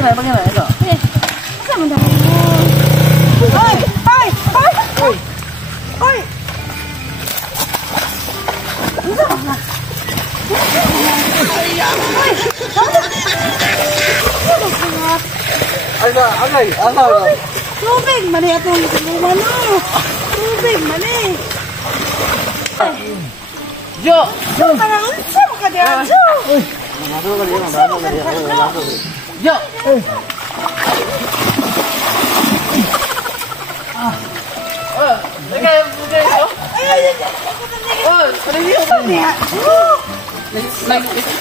bagaimana itu? Masa mendapat? Oi. Agay. Tubig mani atong ano? Tubig mani. Jo. Parang unsa mo ka diyan, Jo? Jo.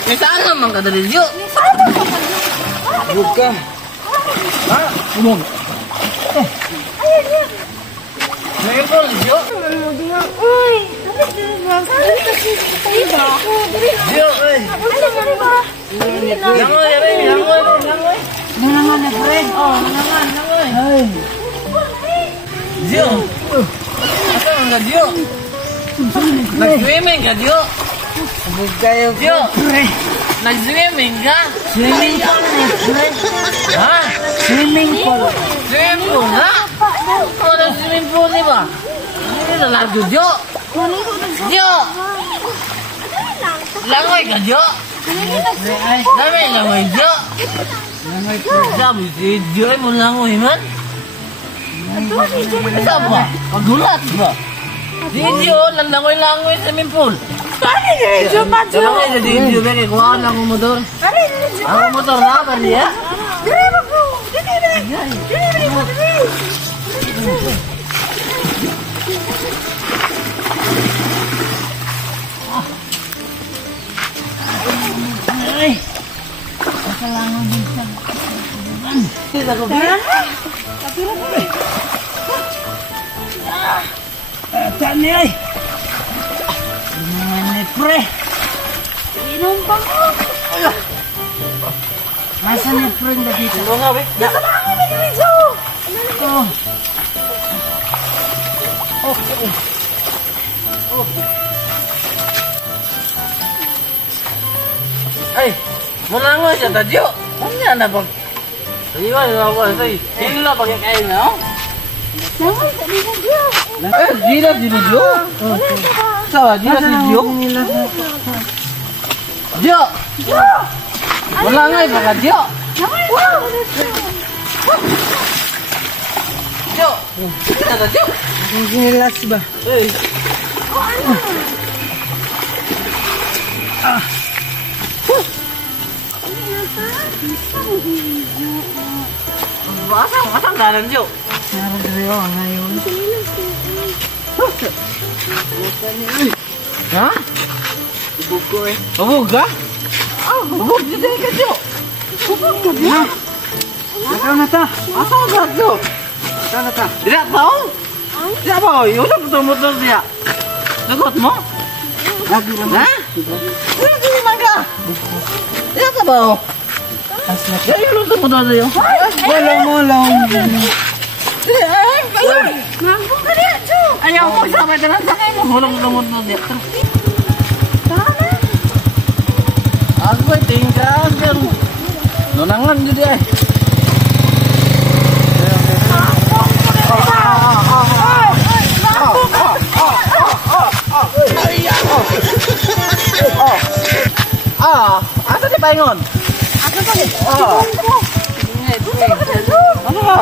Misalnya mang kada dio. Bukan. Umum. Memang dio. Oi, Dio, nangangan na friend. Oh, nangangan. Dio. Apa enggak Dio? Nag-swimming ka Dio? Bukayo Dio. Nag-swimming ka? Swimming pool ni friend. Ha? Swimming pool. Swimming pool ha? Oh, nag-swimming pool ni ba? Ini na lagu Dio. Dio. Langoy ka Dio? Langoy Dio. Sabi si Dio ay mo langoy man? Apa? Pagulat ba? Si Dio langoy sa swimming pool. Pare ni Jo Majo. Langoy sa Dio beke kuha lang ang motor. Pare ni Jo. Ang motor na ba niya? Dire mo ko. Dire. Ay. Kasalangan din sa. Kita ko ba? Tani ay. Ini pre. Inom pa ko. Nasa ni pre dito? Ano nga be? Kasalangan ni Jo. Oh. Ay, mulangoy siya tadyo. Ano na bang? Iwan na ako say. Hindi na pag kain na, oh. Nangoy sa ni Jo. Dila Jo. Sawa, dila si Jo. Jo. Mulangoy pa ka Jo. Jo. Kita ta Jo. Gilas ba? Eh. Asang dalan Jo. Narayo ngayon. Ha? Bubog ko eh. Bubog ka? Bubog dito ka Jo. Bubog ka ba? Ikaw na ta. Asang ka Jo. Ikaw na ta. Dila tao? Dila ba? Yung motor siya. Nagot mo? Lagi naman. Ha? Hindi man ka. Dila ka ba? Ya, yung motor siya. Bolong. Nangko ka niya, Jo. Ayaw mo, sabay ka lang sakay mo. Hulong motor siya. Sana? Aku ay tinggal kan. Nonangan gitu eh. Asa di paingon? Asa pa ni? Ano ba?